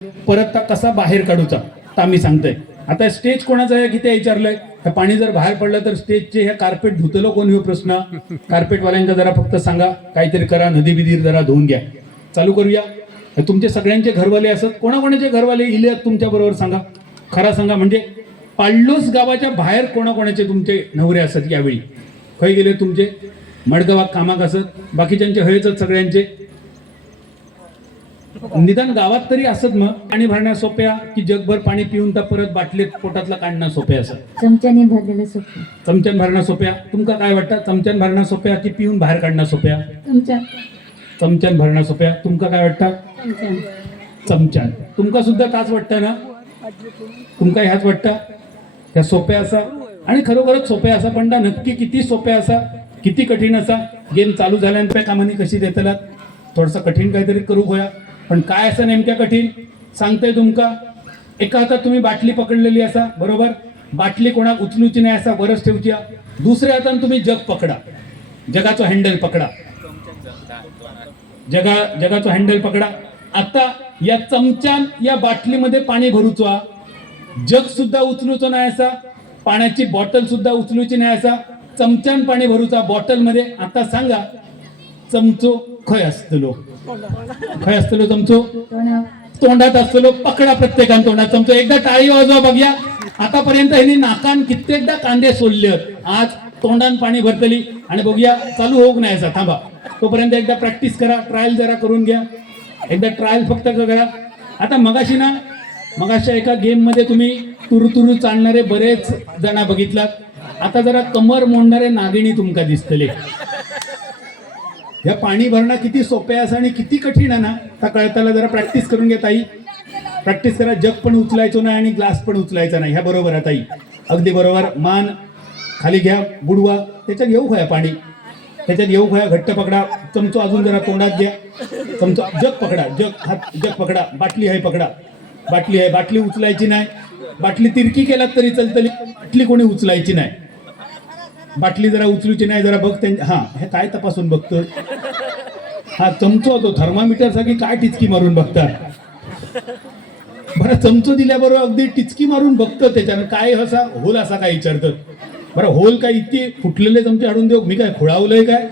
परत कसा बाहेर काढूचा तर आम्ही सांगतोय. आता स्टेज कोणाचा आहे किती विचारलंय. हे पाणी जर बाहेर पडलं तर स्टेजचे हे कार्पेट धुतलं कोण हो प्रश्न. कार्पेटवाल्यांका जरा फक्त सांगा काहीतरी करा, नदी बिदीर जरा धुवून घ्या. चालू करूया. तुमचे सगळ्यांचे घरवाले असत, कोणाकोणाचे घरवाले इले तुमच्या बरोबर सांगा, खरा सांगा. म्हणजे पाळलोस गावाच्या बाहेर कोणाकोणाचे तुमचे नवरे असत यावेळी. खय गेले तुमचे मडगावात कामाक असत, बाकीच्यांचे हयच सगळ्यांचे. निदान गावात तरी असत. मग पाणी भरण्या सोप्या की जगभर पाणी पिऊन तर परत बाटलीत पोटातला काढणं सोप्या असत. चमच्याने भरलेलं सोपं. चमच्यान भरणं सोप्या. तुमका काय वाटतं, चमच्यान भरणं सोप्या की पिऊन बाहेर काढणं सोप्या. चमच्यान भरणं सोप्या. तुमका काय वाटतं. चमच्यान. तुमका सुद्धा ताच वाटतं ना. तुमका ह्याच वाटतं ह्या सोप्या असा. आणि खरोखरच सोप्या असा, पण नक्की किती सोप्या असा किती कठीण असा. गेम चालू झाल्यानंतर कामानी कशी देतला थोडंसं कठीण काहीतरी करू होया. पण काय असं नेमक्या कठीण सांगतोय तुमका. एका हातात तुम्ही बाटली पकडलेली असा, बरोबर. बाटली कोणाक उचलूची नाही असा वरच ठेवची. दुसऱ्या हातान तुम्ही जग पकडा, जगाचं हँडल पकडा, जगाचं हँडल पकडा. आता या चमच्यान या बाटलीमध्ये पाणी भरूचा. जग सुद्धा उचलूचं नाही असा, पाण्याची बॉटल सुद्धा उचलूची नाही असा. चमच्यान पाणी भरूचा बॉटल मध्ये. आता सांगा चमचो खय असतलो. खय असतलो चमचो. तोंडात असतलो. पकडा प्रत्येकान तोंडात चमचो. एकदा टाळी वाजवा बघूया. आतापर्यंत ह्यांनी नाकान कित्येकदा कांदे सोडले, आज तोंडान पाणी भरतली. आणि बघूया चालू होऊ नाही असा. थांबा तोपर्यंत एकदा प्रॅक्टिस करा, ट्रायल जरा करून घ्या. एकदा ट्रायल फक्त करा. आता मगाशा एका गेम मध्ये तुम्ही तुरुतुरु चालणारे बरेच जण बघितलात. आता जरा कमर मोडणारे नागिणी तुमका दिसतले. ह्या पाणी भरणं किती सोपे असं आणि किती कठीण आहे ना, त्या कळताला जरा प्रॅक्टिस करून घ्या ताई. प्रॅक्टिस करा. जग पण उचलायचो नाही आणि ग्लास पण उचलायचा नाही. ह्या बरोबर आहे ताई, अगदी बरोबर. मान खाली घ्या, बुडवा, त्याच्यात येऊ खोया पाणी, त्याच्यात येऊ खोया. घट्ट पकडा. चमचो अजून जरा तोंडात घ्या. चमचो जग पकडा, जग पकडा. बाटली आहे पकडा, बाटली आहे. बाटली उचलायची नाही. बाटली तिरकी केलात तरी चलतली, बाटली कोणी उचलायची नाही. बाटली जरा उचलूची नाही. जरा बघ त्यांच्या. हा हे काय तपासून बघतो. हा चमचो तो थर्मामीटर साठी काय टिचकी मारून बघतात. बरं चमचो दिल्याबरोबर अगदी टिचकी मारून बघतो त्याच्यानं काय असा होल असा काय विचारतं. बरं होल काय इतके फुटलेले चमचे हाडून देऊ मी काय खुळावलंय काय.